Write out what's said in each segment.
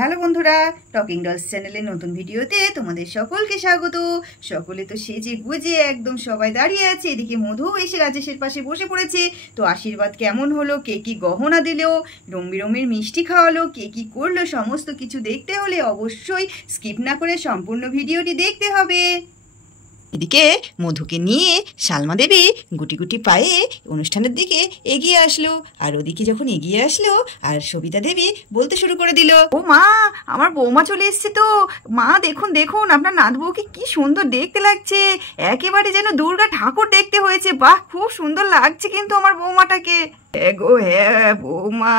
Hello বন্ধুরা, talking dolls চ্যানেলের নতুন ভিডিওতে তোমাদের সকলকে স্বাগত। সকলে তো সেজে গুজে একদম সবাই দাঁড়িয়ে আছে। এদিকে মধু এসে রাজেশের পাশে বসে পড়েছে। তো আশীর্বাদ কেমন হলো, কে কি গহনা দিল, রঙের মিষ্টি খাওয়ালো, কে কি করলো, সমস্ত কিছু দেখতে হলে অবশ্যই স্কিপ না করে সম্পূর্ণ ভিডিওটি দেখতে হবে। এদিকে মধুকে নিয়ে সালমা দেবী গুটি গুটি পায়ে অনুষ্ঠানের দিকে এগিয়ে আসলো। আর ওদিকে যখন এগিয়ে আসলো আর সবিতা দেবী বলতে শুরু করে দিল, ও মা, আমার বৌমা চলে এসছে। তো মা দেখুন দেখুন, আপনার নাত বউকে কি সুন্দর দেখতে লাগছে, একেবারে যেন দুর্গা ঠাকুর দেখতে হয়েছে। বাহ, খুব সুন্দর লাগছে কিন্তু আমার বৌমাটাকে। গো হ্যাঁ বৌমা,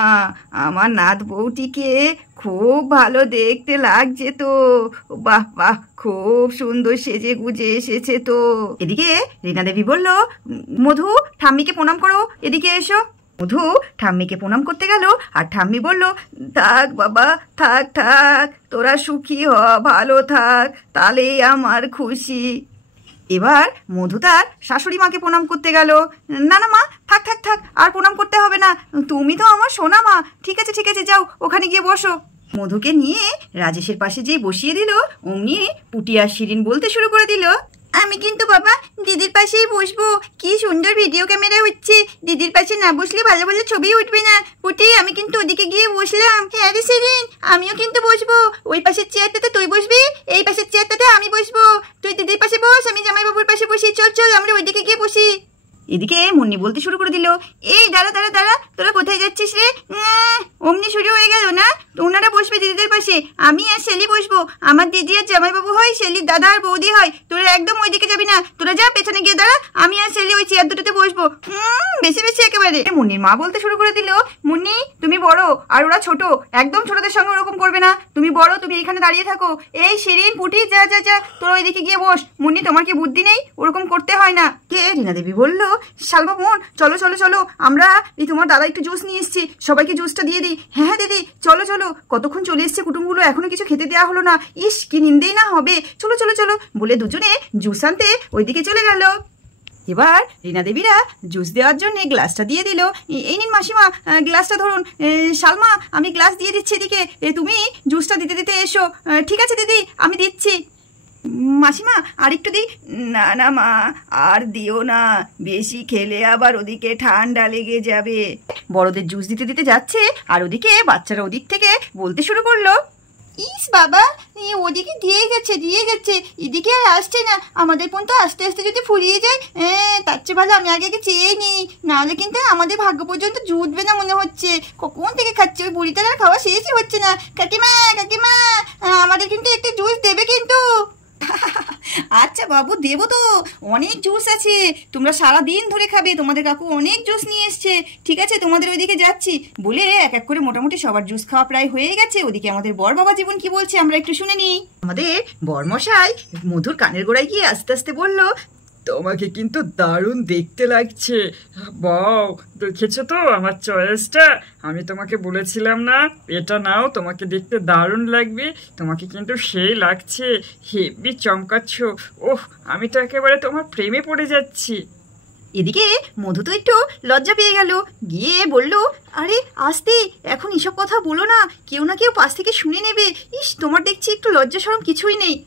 আমার নাত বউটিকে খুব ভালো দেখতে লাগছে তো। বাহ বাহ, খুব সুন্দর সেজে গুজে এসেছে তো। এদিকে রীনা দেবী বলল, মধু ঠাম্মিকে প্রণাম করো, এদিকে এসো। মধু ঠাম্মিকে প্রণাম করতে গেল আর ঠাম্মি বলল, থাক বাবা, থাক থাক, তোরা সুখী হ, ভালো থাক, তাহলেই আমার খুশি। এবার মধু তার শাশুড়ি মাকে প্রণাম করতে গেল। না না মা, থাক থাক থাক, আর প্রণাম করতে হবে না, তুমি তো আমার সোনা মা। ঠিক আছে ঠিক আছে, যাও ওখানে গিয়ে বসো। মধুকে নিয়ে রাজেশের পাশে যেই বসিয়ে দিল, অমনি পুটি আর শিরিন বলতে শুরু করে দিল, আমি কিন্তু বাবা দিদির পাশেই বসবো। কি সুন্দর ভিডিও ক্যামেরা হচ্ছে, দিদির পাশে না বসলে ভালো ভালো ছবি উঠবে না। পুটি, আমি কিন্তু ওদিকে গিয়ে বসলাম। হ্যাঁ রে শিরিন, আমিও কিন্তু বসবো। ওই পাশের চেয়ারটাতে তুই বসবি, এই পাশের চেয়ারটাতে আমি বসবো। তুই দিদির পাশে বস, আমি জামাইবাবুর পাশে বসি। চল চল, আমরা ওইদিকে গিয়ে বসি। এদিকে মুন্নি বলতে শুরু করে দিল, এই দাঁড়া দাঁড়া দাঁড়া, তোরা কোথায় যাচ্ছিস রে? অমনি শুরু হয়ে গেল না? ওনারা বসবে দিদিদের পাশে, আমি আর শেলি বসবো। আমার দিদি আর জামাইবাবু হয়, শেলির দাদা আর বৌদি হয়। তোরা একদম ওইদিকে যাবি না, তোরা যা পেছনে গিয়ে দাঁড়া, আমি আর শেলি ওই চেয়ার দুটোতে বসবো। বেশি বেশি একেবারে। মুন্নির মা বলতে শুরু করে দিল, মুন্নি তুমি বড় আর ওরা ছোট, একদম ছোটদের সঙ্গে ওরকম করবে না। তুমি বড়, তুমি এখানে দাঁড়িয়ে থাকো। এই শিরিন, পুটি, যা যা যা, তোরা ওইদিকে গিয়ে বস। মুন্নি, তোমার কি বুদ্ধি নেই? ওরকম করতে হয় না। কে? রীনা দেবী বলল, শালমা বোন, চলো চলো চলো, আমরা এই তোমার দাদা একটু জুস নিয়ে এসছি, সবাইকে জুসটা দিয়ে দিই। হ্যাঁ হ্যাঁ দিদি, চলো চলো, কতক্ষণ চলে এসছে কুটুমগুলো, এখনো কিছু খেতে দেওয়া হলো না। ইস, কি নিন্দেই না হবে। চলো চলো চলো বলে দুজনে জুস আনতে ওইদিকে চলে গেল। এবার রীনা দেবীরা জুস দেওয়ার জন্য গ্লাসটা দিয়ে দিল। এই নিন মাসিমা, গ্লাসটা ধরুন। শালমা, আমি গ্লাস দিয়ে দিচ্ছি এদিকে, তুমি জুসটা দিতে দিতে এসো। ঠিক আছে দিদি, আমি দিচ্ছি। মাসিমা, আর একটু দিই। না না মা, আর দিও না, বেশি খেলে আবার ওদিকে ঠান্ডা লেগে যাবে। বড়দের জুস দিতে দিতে যাচ্ছে আর ওদিকে বাচ্চারা ওদিক থেকে বলতে শুরু করলো, ইস বাবা, ওদিকে দিয়ে গেছে দিয়ে গেছে, এদিকে আর আসছে না। আমাদের ফোন তো আস্তে আস্তে যদি ফুরিয়ে যায়, তার চেয়ে ভালো আমি আগে আগে চেয়ে নিই, নাহলে কিন্তু আমাদের ভাগ্য পর্যন্ত জুটবে না মনে হচ্ছে। কখন থেকে খাচ্ছে, ওই বুড়িটার আর খাওয়া শেষই হচ্ছে না। কাকিমা কাকিমা, আমাদের কিন্তু একটু জুস দেবে কিন্তু। আচ্ছা বাবু, দেবো তো, অনেক জুস আছে, তোমরা সারা দিন ধরে খাবে, তোমাদের কাকু অনেক জুস নিয়ে এসছে। ঠিক আছে, তোমাদের ওইদিকে যাচ্ছি। বলে এক এক করে মোটামুটি সবার জুস খাওয়া প্রায় হয়ে গেছে। ওদিকে আমাদের বর বাবা জীবন কি বলছে আমরা একটু শুনে নিই। আমাদের বরমশাই মধুর কানের গোড়ায় গিয়ে আস্তে আস্তে বলল, তোমাকে কিন্তু দারুণ দেখতে লাগছে। বাও, দেখেছো তো আমার চয়েসটা? আমি তোমাকে বলেছিলাম না, এটা নাও, তোমাকে দেখতে দারুণ লাগবে। তোমাকে কিন্তু সেই লাগছে, হেভি চমকাচ্ছ। ওহ, আমি তো একেবারে তোমার প্রেমে পড়ে যাচ্ছি। এদিকে মধু তো একটু লজ্জা পেয়ে গেল, গিয়ে বলল, আরে আস্তে, এখন এসব কথা বলো না, কেউ না কেউ পাশ থেকে শুনে নেবে। ইস, তোমার দেখছি একটু লজ্জা শরম কিছুই নেই।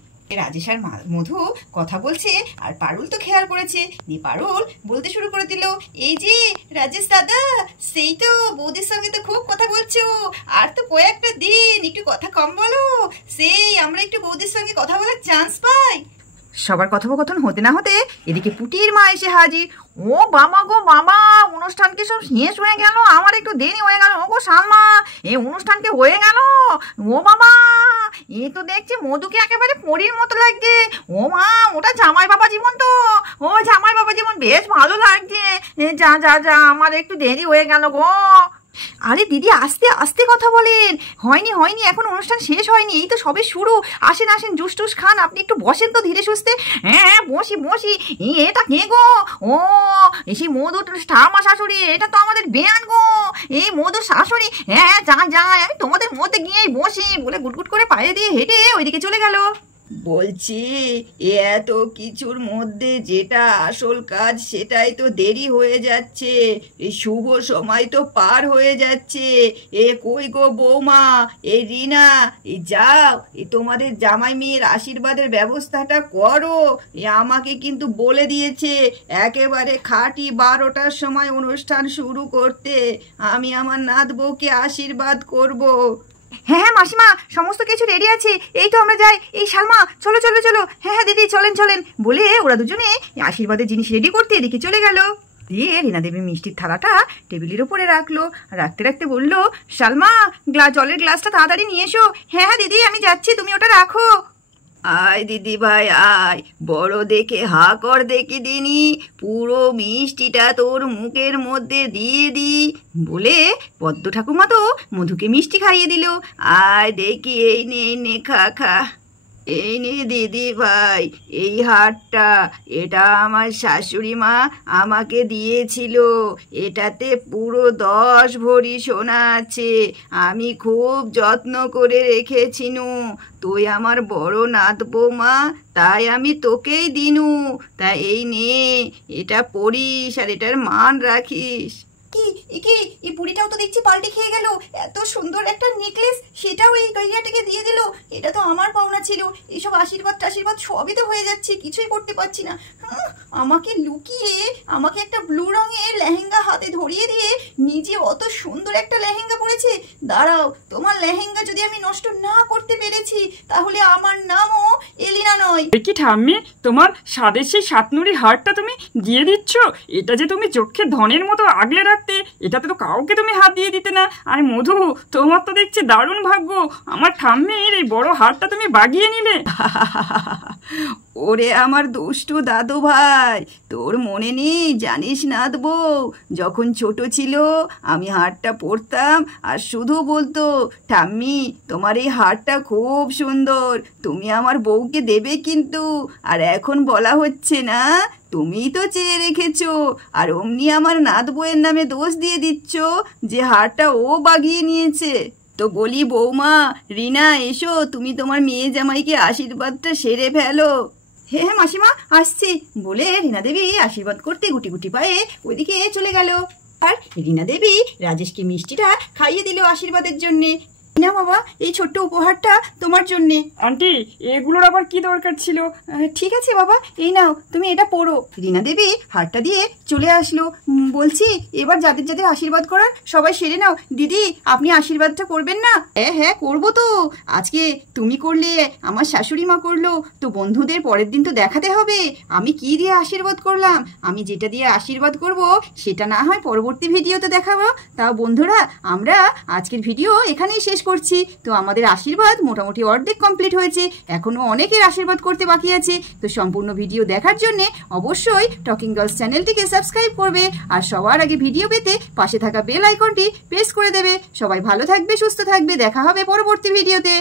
রাজেশ আর মধু কথা বলছে আর পারুল তো খেয়াল করেছে। পারুল বলতে শুরু করে দিল, এই যে রাজেশ দাদা, সেই তো বৌদির সঙ্গে তো খুব কথা বলছো, আর তো কয়েকটা দিন, একটু কথা কম বলো, সেই আমরা একটু বৌদির সঙ্গে কথা বলার চান্স পাই। সবার কথোপকথন হতে না হতে এদিকে পুটির মা এসে হাজির। ও বাবা গো বাবা, অনুষ্ঠানকে সব শেষ হয়ে গেল, আমার একটু দেরি হয়ে গেল। ও গো সালমা, এই অনুষ্ঠানকে হয়ে গেল। ও বাবা, এ তো দেখছি মধুকে একেবারে পরীর মতো লাগছে। ও মা, ওটা জামাই বাবা জীবন তো। ও জামাই বাবা জীবন, বেশ ভালো লাগছে। যা যা যা, আমার একটু দেরি হয়ে গেল গো। আরে দিদি, আস্তে আস্তে কথা বলেন, হয়নি হয়নি, এখন অনুষ্ঠান শেষ হয়নি, এই তো সবে শুরু। আসেন আসেন, জুস টুস খান, আপনি একটু বসেন তো ধীরে সুস্থে। হ্যাঁ বসি বসি। এটা কে গো? ও, এসে মধু ঠাম্মা শাশুড়ি, এটা তো আমাদের বেয়ান গো, এই মধু শাশুড়ি। হ্যাঁ যা যা, আমি তোমাদের মধ্যে গিয়ে বসি বলে গুটগুট করে পায়ে দিয়ে হেঁটে ওইদিকে চলে গেল। বলছি এত কিছুর মধ্যে যেটা আসল কাজ সেটাই তো দেরি হয়ে যাচ্ছে। এই শুভ সময় তো পার হয়ে যাচ্ছে। এ কই গো বৌমা, এই রিনা, এই যাও, এই তোমাদের জামাই মেয়ের আশীর্বাদের ব্যবস্থাটা করো। এ আমাকে কিন্তু বলে দিয়েছে একেবারে খাঁটি 12টার সময় অনুষ্ঠান শুরু করতে। আমি আমার নাত বউকে আশীর্বাদ করব। হ্যাঁ হ্যাঁ মাসিমা, সমস্ত কিছু রেডি আছে, এই তো আমরা যাই। এই শালমা, চলো চলো চলো। হ্যাঁ হ্যাঁ দিদি, চলেন চলেন বলে ওরা দুজনে আশীর্বাদের জিনিস রেডি করতে এদিকে চলে গেল। দিয়ে রীনা দেবী মিষ্টির থালাটা টেবিলের উপরে রাখলো। রাখতে রাখতে বললো, শালমা, জলের গ্লাসটা তাড়াতাড়ি নিয়ে এসো। হ্যাঁ হ্যাঁ দিদি, আমি যাচ্ছি, তুমি ওটা রাখো। আয় দিদি ভাই আয়, বড় দেখে হা কর দেখি দিনি, পুরো মিষ্টিটা তোর মুখের মধ্যে দিয়ে দি বলে পদ্ম ঠাকুমা তো মধুকে মিষ্টি খাইয়ে দিল। আয় দেখি, এই নে এই নে, খা খা। এই নে দিদি ভাই, এই হারটা, এটা আমার শাশুড়ি মা আমাকে দিয়েছিল। এটাতে পুরো 10 ভরি সোনা আছে। আমি খুব যত্ন করে রেখেছিনু। তুই আমার বড় নাত বৌমা, তাই আমি তোকেই দিনু। তা এই নে, এটা পরিস আর এটার মান রাখিস। কি এই বুড়িটাও তো দেখছি পাল্টে খেয়ে গেল। এত সুন্দর একটা নেকলেস, সেটাও এই গাইয়াটাকে দিয়ে দিল। এটা তো আমার পাওনা ছিল। এইসব আশীর্বাদ টাশীর্বাদ সবই তো হয়ে যাচ্ছে, কিছুই করতে পারছি না। আমাকে লুকিয়ে আমাকে একটা ব্লু রঙের লেহেঙ্গা হাতে ধরিয়ে দিয়ে নিজে অত সুন্দর একটা লেহেঙ্গা পরেছে। দাঁড়াও, তোমার লেহেঙ্গা যদি আমি নষ্ট না করতে পেরেছি, তাহলে আমার নামও এলিনা নয়। কি ঠাম্মি, তোমার স্বাদের সেই সাতনুরি হারটা তুমি দিয়ে দিচ্ছ? এটা যে তুমি চোখে ধনের মতো আগলে রাখতে, এটাতে তো কাউকে তুমি হাত দিয়ে দিতে না। আর মধু, তোমার তো দেখছি দারুণ ভাগ্য, আমার ঠাম্মির এই বড় হারটা তুমি বাগিয়ে নিলে। ওরে আমার দুষ্টু দাদু ভাই, তোর মনে নেই? জানিস না বউ, যখন ছোট ছিল আমি হারটা পরতাম আর শুধু বলতো, ঠাম্মি তোমার এই হারটা খুব সুন্দর, তুমি আমার বউকে দেবে কিন্তু। আর এখন বলা হচ্ছে না, তুমিই তো চেয়ে রেখেছো, আর অমনি আমার নাত বউয়ের নামে দোষ দিয়ে দিচ্ছ যে হারটা ও বাগিয়ে নিয়েছে। তো বলি বৌমা, রিনা এসো, তুমি তোমার মেয়ে জামাইকে আশীর্বাদটা সেরে ফেলো। হ্যাঁ হ্যাঁ মাসিমা, আসছি বলে রীনা দেবী আশীর্বাদ করতে গুটি গুটি পায়ে ওইদিকে চলে গেল। আর রীনা দেবী রাজেশকে মিষ্টিটা খাইয়ে দিল আশীর্বাদের জন্যে। না বাবা, এই ছোট্ট উপহারটা তোমার জন্যে। আন্টি, এগুলোর আবার কি দরকার ছিল? ঠিক আছে বাবা, এই নাও, তুমি এটা পরো। রীনা দেবী হারটা দিয়ে চলে আসলো। বলছি, এবার যাদের যাদের আশীর্বাদ করার সবাই সেরে নাও। দিদি, আপনি আশীর্বাদটা করবেন না? হ্যাঁ হ্যাঁ করবো তো। আজকে তুমি করলে, আমার শাশুড়ি মা করলো, তো বন্ধুদের পরের দিন তো দেখাতে হবে আমি কি দিয়ে আশীর্বাদ করলাম। আমি যেটা দিয়ে আশীর্বাদ করব সেটা না হয় পরবর্তী ভিডিওতে দেখাবো। তাও বন্ধুরা, আমরা আজকের ভিডিও এখানেই শেষ করছি। তো আমাদের আশীর্বাদ মোটামুটি অর্ধেক কমপ্লিট হয়েছে, এখনো অনেকের আশীর্বাদ করতে বাকি আছে। তো সম্পূর্ণ ভিডিও দেখার জন্য অবশ্যই টকিং গার্লস চ্যানেলটিকে সাবস্ক্রাইব করবে, আর সবার আগে ভিডিও পেতে পাশে থাকা বেল আইকনটি প্রেস করে দেবে। সবাই ভালো থাকবে, সুস্থ থাকবে, দেখা হবে পরবর্তী ভিডিওতে।